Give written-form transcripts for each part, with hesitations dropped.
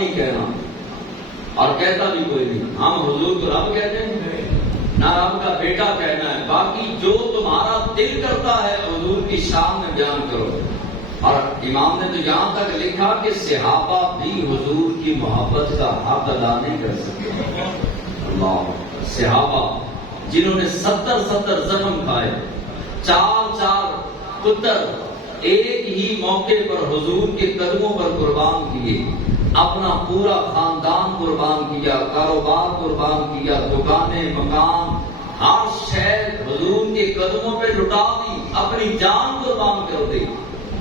نہیں کہنا، اور کہتا بھی کوئی نہیں. ہم حضور کو رب کہتے ہیں، نہ رب کا بیٹا کہنا ہے. باقی جو تمہارا دل کرتا ہے حضور کی شان میں بیان کرو. اور امام نے تو یہاں تک لکھا کہ صحابہ بھی حضور کی محبت کا حق ادا نہیں کر سکتے. اللہ، صحابہ جنہوں نے 70 زخم کھائے، 4 پتر ایک ہی موقع پر حضور کے قدموں پر قربان کیے، اپنا پورا خاندان قربان کیا، کاروبار قربان کیا، دکانیں، مکان، ہر شے حضور کے قدموں پہ لٹا دی، اپنی جان قربان کر دی.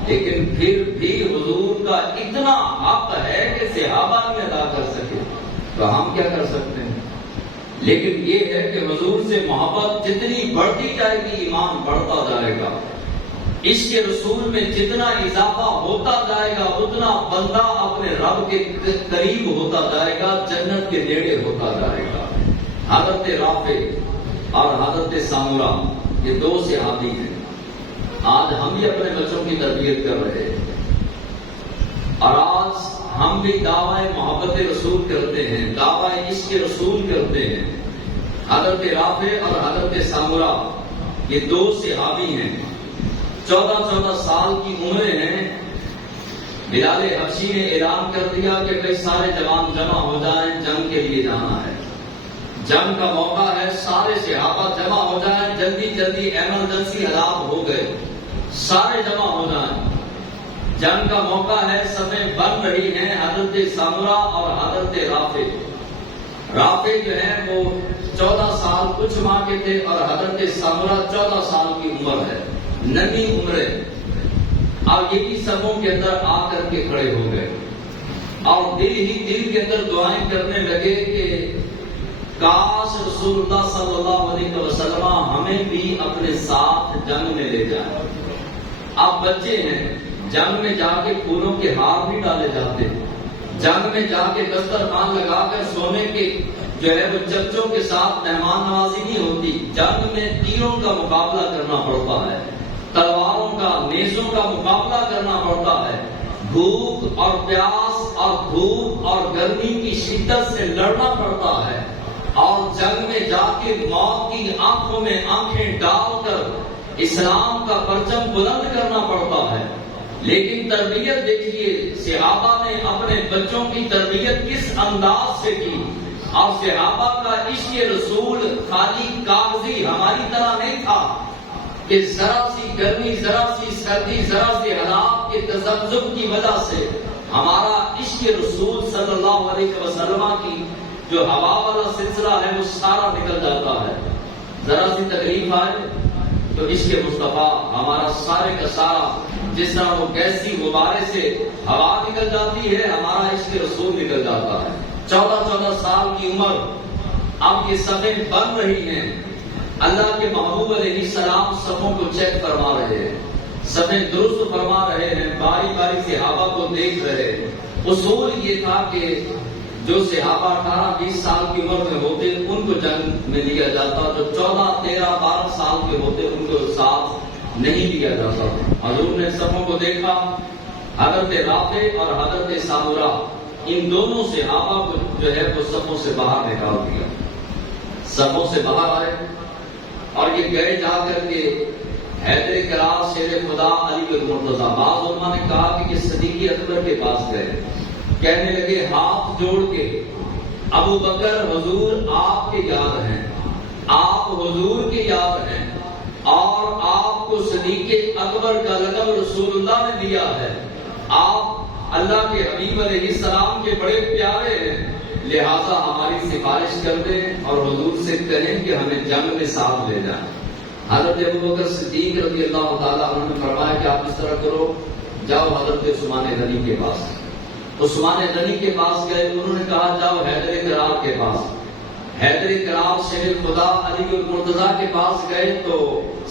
لیکن پھر بھی حضور کا اتنا حق ہے کہ صحابہ نہیں ادا کر سکے، تو ہم کیا کر سکتے ہیں؟ لیکن یہ ہے کہ حضور سے محبت جتنی بڑھتی جائے گی ایمان بڑھتا جائے گا. عشق رسول میں جتنا اضافہ ہوتا جائے گا اتنا بندہ اپنے رب کے قریب ہوتا جائے گا، جنت کے نیڑے ہوتا جائے گا. حضرت رافع اور حضرت سامورا یہ 2 صحابی ہیں. آج ہم بھی اپنے بچوں کی تربیت کر رہے ہیں، اور آج ہم بھی دعوی محبت رسول کرتے ہیں، دعوی عشق رسول کرتے ہیں. حضرت رافع اور حضرت سامورا یہ 2 صحابی ہیں، 14 سال کی عمریں ہیں. بلال حبشی نے اعلان کر دیا کہ بھائی سارے جوان جمع ہو جائیں، جنگ کے لیے جانا ہے، جنگ کا موقع ہے، سارے صحابہ جمع ہو جائیں. جلدی ایمرجنسی حالات ہو گئے، سارے جمع ہو جائیں، جنگ کا موقع ہے، صفیں بن رہی ہیں. حضرت سامورا اور حضرت رافع جو ہے وہ 14 سال کچھ ماہ کے تھے، اور حضرت سامورا 14 سال کی عمر ہے، ننھی عمریں. اب یہ بھی صفوں کے اندر آ کر کے کھڑے ہو گئے، اور دل کے اندر دعائیں کرنے لگے کہ کاش رسول اللہ صلی اللہ علیہ وسلم ہمیں بھی اپنے ساتھ جنگ میں لے جائیں. اب بچے ہیں، جنگ میں جا کے پھولوں کے ہار بھی ڈالے جاتے ہیں، جنگ میں جا کے دسترخوان لگا کر سونے کے جو ہے وہ چچوں کے ساتھ مہمان نوازی نہیں ہوتی. جنگ میں تیروں کا مقابلہ کرنا پڑتا ہے، تلواروں کا، نیزوں کا مقابلہ کرنا پڑتا ہے، بھوک اور پیاس اور دھوپ اور گرمی کی شدت سے لڑنا پڑتا ہے، اور جنگ میں جا کے موت کی آنکھوں میں آنکھیں ڈال کر اسلام کا پرچم بلند کرنا پڑتا ہے. لیکن تربیت دیکھیے، صحابہ نے اپنے بچوں کی تربیت کس انداز سے کی. اور صحابہ کا عشق رسول خالی کاغذی ہماری طرح نہیں تھا کہ ذرا سی گرمی، ذرا سی سردی، ذرا سی حالات کے تذبذب کی وجہ سے ہمارا عشق رسول صلی اللہ علیہ وسلم کی جو ہوا والا سلسلہ ہے وہ سارا نکل جاتا ہے. ذرا سی تکلیف آئے تو عشق مصطفیٰ ہمارا سارے کا سارا، جس طرح وہ گیسی غبارے سے ہوا نکل جاتی ہے، ہمارا عشق رسول نکل جاتا ہے. 14 سال کی عمر، اب یہ صفیں بن رہی ہیں. اللہ کے محبوب علیہ السلام صفوں کو چیک فرما رہے ہیں، صفیں درست فرما رہے ہیں، باری باری صحابہ کو دیکھ رہے ہیں. اصول یہ تھا کہ جو صحابہ 18-20 سال کی عمر میں ہوتے ان کو جنگ میں لیا جاتا، جو 14, 13, 12 سال کے ہوتے ان کو ساتھ نہیں لیا جاتا. حضور نے صفوں کو دیکھا، حضرت رافع اور حضرت سامورا ان دونوں صحابہ کو جو ہے وہ صفوں سے باہر نکال دیا. صفوں سے باہر آئے اور یہ گئے جا کر کے حیدر کرار شیر خدا علی المرتضیٰ، بعض علماء نے کہا کہ یہ صدیق اکبر کے پاس گئے، کہنے لگے ہاتھ جوڑ کے ابو بکر حضور آپ کے یاد ہیں، آپ حضور کے یاد ہیں، اور آپ کو صدیق اکبر کا لقب رسول اللہ نے دیا ہے، آپ اللہ کے حبیب علیہ السلام کے بڑے پیارے ہیں، لہذا ہماری سفارش کر دیں اور حضور سے کہیں کہ ہمیں جنگ میں ساتھ لے جائیں. حضرت ابوبکر صدیق رضی اللہ تعالیٰ عنہ نے فرمایا کہ آپ اس طرح کرو، جاؤ حضرت عثمان غنی کے پاس. عثمان غنی کے پاس گئے، انہوں نے کہا جاؤ حیدر کرار کے پاس. حیدر کرار شیر خدا علی المرتضیٰ کے پاس گئے تو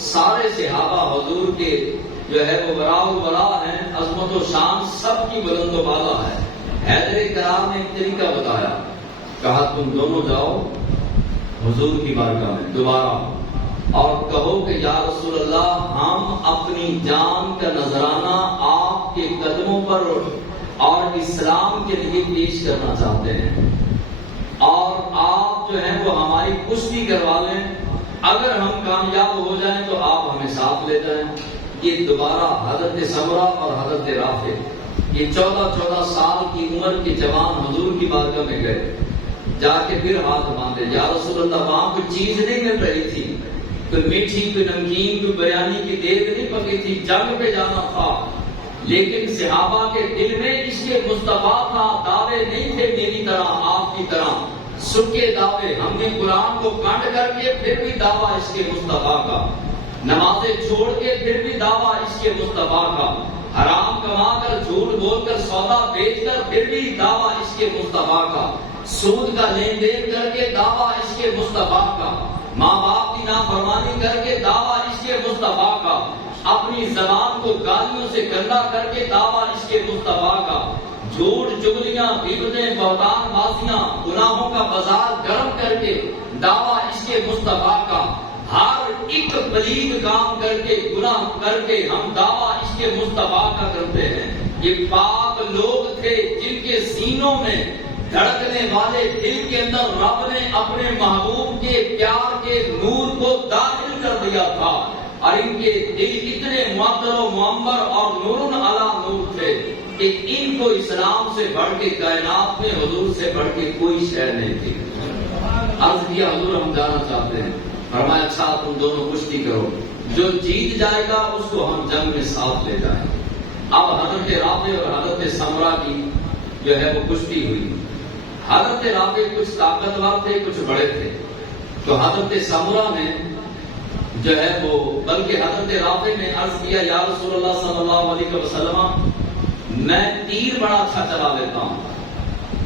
سارے صحابہ حضور کے جو ہے وہ وراء الورا ہیں، عظمت و شان سب کی بلند و بالا ہے. حیدر کرار نے ایک طریقہ بتایا، کہا تم دونوں جاؤ حضور کی بارگاہ میں دوبارہ اور کہو کہ یا رسول اللہ ہم اپنی جان کا نذرانہ آپ کے قدموں پر اور اسلام کے لیے پیش کرنا چاہتے ہیں، اور آپ جو ہیں وہ ہماری کشتی کروا لیں، اگر ہم کامیاب ہو جائیں تو آپ ہمیں ساتھ لے جائیں۔ یہ دوبارہ حضرت سمرہ اور حضرت رافع یہ 14 سال کی عمر کے جوان حضور کی بارگاہ میں گئے، جا کے پھر ہاتھ باندھے، یا رسول اللہ وہاں کوئی چیز نہیں مل رہی تھی، کوئی میٹھی، کوئی نمکین، کوئی بریانی کی دیگ نہیں پکی تھی، جنگ پہ جانا تھا، لیکن صحابہ کے دل میں عشق مصطفیٰ تھا، دعوے نہیں تھے میری طرح آپ کی طرح سکے دعوے، ہم نے قرآن کو کنڈ کر کے پھر بھی دعویٰ عشق مصطفیٰ کا، نمازیں چھوڑ کے پھر بھی دعویٰ عشق مصطفیٰ کا، حرام کما کر جھوٹ بول کر سودا بیچ کر پھر بھی دعویٰ عشق مصطفیٰ کا، سود کا لین دین کر کے دعویٰ عشق مصطفیٰ کا، ماں باپ کی نافرمانی کر کے دعویٰ عشق مصطفیٰ کا، اپنی زبان کو گالیوں سے گندا کر کے دعویٰ عشق مصطفیٰ کا، جھوٹ چگلیاں غیبتیں بہتان بازیاں گناہوں کا بازار گرم کر کے دعویٰ عشق مصطفیٰ کا، ہر ایک پلید کام کر کے گناہ کر کے ہم دعویٰ عشق مصطفیٰ کا کرتے ہیں۔ یہ پاک لوگ تھے جن کے سینوں میں دھڑکنے والے دل کے اندر رب نے اپنے محبوب کے پیار کے نور کو داخل کر دیا تھا، اور ان کے دل اتنے معطر و معمر اور نور علی نور تھے کہ ان کو اسلام سے بڑھ کے کائنات میں حضور سے بڑھ کے کوئی شے نہیں تھی۔ عرض کیا حضور ہم جانا چاہتے ہیں، فرمایا اچھا تم دونوں کشتی کرو، جو جیت جائے گا اس کو ہم جنگ میں ساتھ لے جائیں۔ اب حضرت رافع اور حضرت سمرہ کی جو ہے وہ کشتی ہوئی۔ حضرت رافع کچھ طاقتور تھے، کچھ بڑے تھے، تو حضرت سمرہ نے جو ہے وہ بلکہ حضرت رافع نے عرض کیا یا رسول اللہ صلی اللہ علیہ وسلم میں تیر بڑا اچھا چلا لیتا ہوں،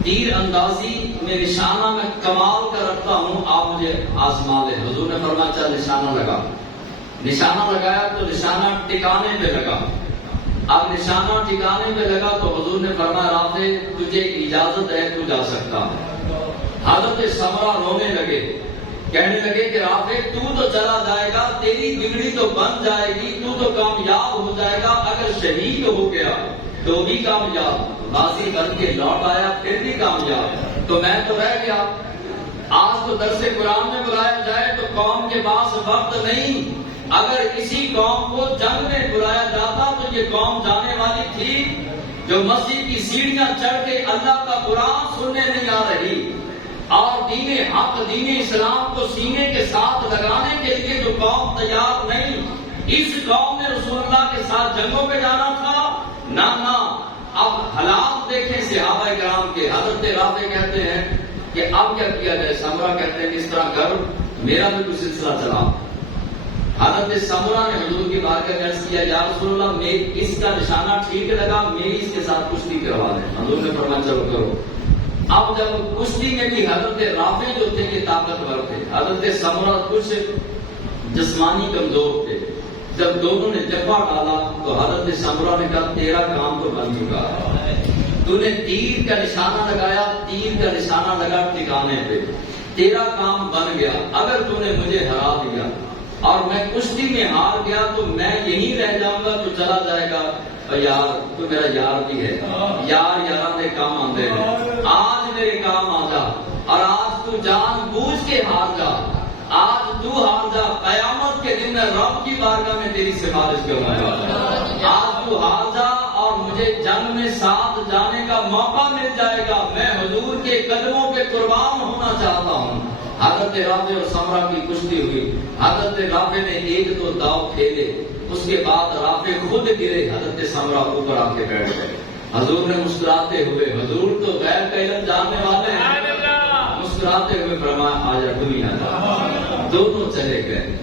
تیر اندازی میں نشانہ میں کمال کا رکھتا ہوں، آپ مجھے آزما لیں۔ حضور نے فرمایا چل نشانہ لگا، نشانہ لگایا تو نشانہ ٹکانے پہ لگا، اب نشانہ ٹکانے پہ لگا تو حضور نے فرمایا رافع تجھے اجازت ہے تو جا سکتا ہے۔ حضرت سمرہ رونے لگے، کہنے لگے کہ رافع تو چلا جائے گا، تیری بگڑی تو بن جائے گی، تو کامیاب ہو جائے گا، اگر شہید ہو گیا تو بھی کامیاب، غازی بن کے لوٹ آیا پھر بھی کامیاب، تو میں تو رہ گیا۔ آج تو درس قرآن میں بلایا جائے تو قوم کے پاس وقت نہیں، اگر اسی قوم کو جنگ میں بلایا جاتا تو یہ قوم جانے والی تھی، جو مسجد کی سیڑھیاں چڑھ کے اللہ کا قرآن سننے نہیں آ رہی، اور دین حق دین اسلام کو سینے کے ساتھ لگانے کے لیے جو قوم تیار نہیں، اس قوم نے رسول اللہ کے ساتھ جنگوں پہ جانا تھا نہ۔ اب حالات دیکھیں صحابہ کرام کے۔ حضرت رافع کہتے ہیں کہ اب کیا کیا جائے، سمرہ کہتے ہیں اس طرح کر، میرا بھی کچھ سلسلہ چلا۔ حضرت سمرہ نے حضور کی بارگاہ میں عرض کیا یا رسول اللہ اس کا نشانہ ٹھیک لگا، میری اس کے ساتھ کشتی کروا دیں۔ حضور نے فرمایا چلو کرو۔ اب جب کشتی میں بھی حضرت رافع جو تھے کہ طاقتور تھے، حضرت سمرہ کچھ جسمانی کمزور تھے، جب دونوں نے جفا ڈالا تو حضرت سمرہ نے کہا تیرا کام تو بن چکا، تو نے تیر کا نشانہ لگایا، تیر کا نشانہ لگا ٹھکانے پہ، تیرا کام بن گیا، اگر تو نے مجھے ہرا دیا اور میں کشتی میں ہار گیا تو میں یہیں رہ جاؤں گا، تو چلا جائے گا، یار تو میرا یار بھی ہے، یار یاراں دے کام آندے ہیں، آج میرے کام آ جا، اور آج تو جان بوجھ کے ہار جا، آج تو ہار جا، قیامت کے دن میں رب کی بارگاہ میں تیری سفارش کروں گا، آج تو ہار جا اور مجھے جنگ میں ساتھ جانے کا موقع مل جائے گا، میں حضور کے قدموں پہ قربان ہونا چاہتا ہوں۔ حضرت رافع اور سمرہ کی کشتی ہوئی، حضرت رافع نے ایک دو داؤ کھیلے، اس کے بعد رافع خود گرے، حضرت سمرہ اوپر آ کے بیٹھ گئے۔ حضور نے مسکراتے ہوئے، حضور تو غیب کا علم جاننے والے ہیں، مسکراتے ہوئے فرمایا آجا دنیا جا، دونوں چلے گئے۔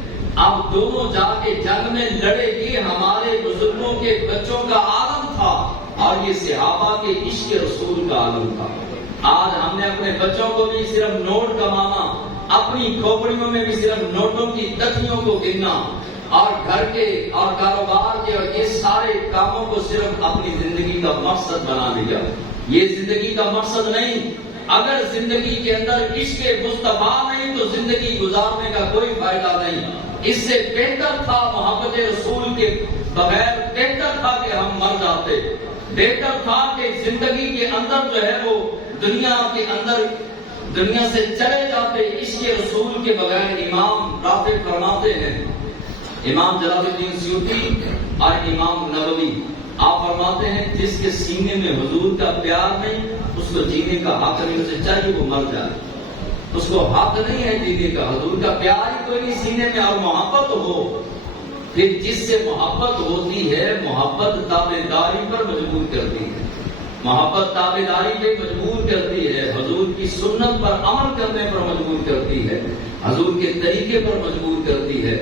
اب دونوں جا کے جنگ میں لڑے، یہ ہمارے بزرگوں کے بچوں کا عالم تھا اور یہ صحابہ کے عشق رسول کا عالم تھا۔ آج ہم نے اپنے بچوں کو بھی صرف نوٹ کمانا، اپنی کھوپڑیوں میں بھی صرف نوٹوں کی تتھیوں کو گننا، اور گھر کے اور کاروبار کے اور یہ سارے کاموں کو صرف اپنی زندگی کا مقصد بنا لیا۔ یہ زندگی کا مقصد نہیں۔ اگر زندگی کے اندر عشق مصطفیٰ نہیں تو زندگی گزارنے کا کوئی فائدہ نہیں۔ اس سے بہتر تھا محبت رسول کے بغیر، بہتر تھا کہ ہم مر جاتے، بہتر تھا کہ زندگی کے اندر جو ہے وہ دنیا کے اندر دنیا سے چلے جاتے، عشق رسول کے بغیر۔ امام رافع فرماتے ہیں، امام جلال الدین سیوطی اور امام نووی، آپ فرماتے ہیں جس کے سینے میں حضور کا پیار نہیں اس کو جینے کا حق نہیں، اسے چاہیے وہ مر جائے، اس کو حق نہیں ہے جینے کا۔ حضور کا پیار ہی کوئی نہیں سینے میں، اور محبت ہو، پھر جس سے محبت ہوتی ہے محبت تابعداری پر مجبور کرتی ہے، محبت تابعداری پہ مجبور کرتی ہے، حضور کی سنت پر عمل کرنے پر مجبور کرتی ہے، حضور کے طریقے پر مجبور کرتی ہے۔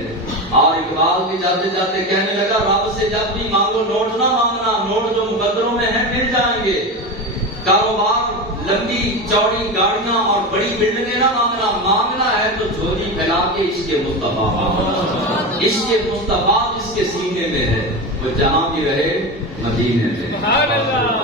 اور اقبال بھی جاتے جاتے کہنے لگا، رب سے جب بھی مانگو نوٹ نہ مانگنا، نوٹ جو مقدروں میں ہیں مل جائیں گے، کاروبار لمبی چوڑی گاڑیاں اور بڑی بلڈنگیں نہ مانگنا، مانگنا ہے تو جھولی پھیلا کے عشق مصطفیٰ، عشق مصطفیٰ جس کے سینے میں ہے وہ جہاں بھی رہے مدینے میں۔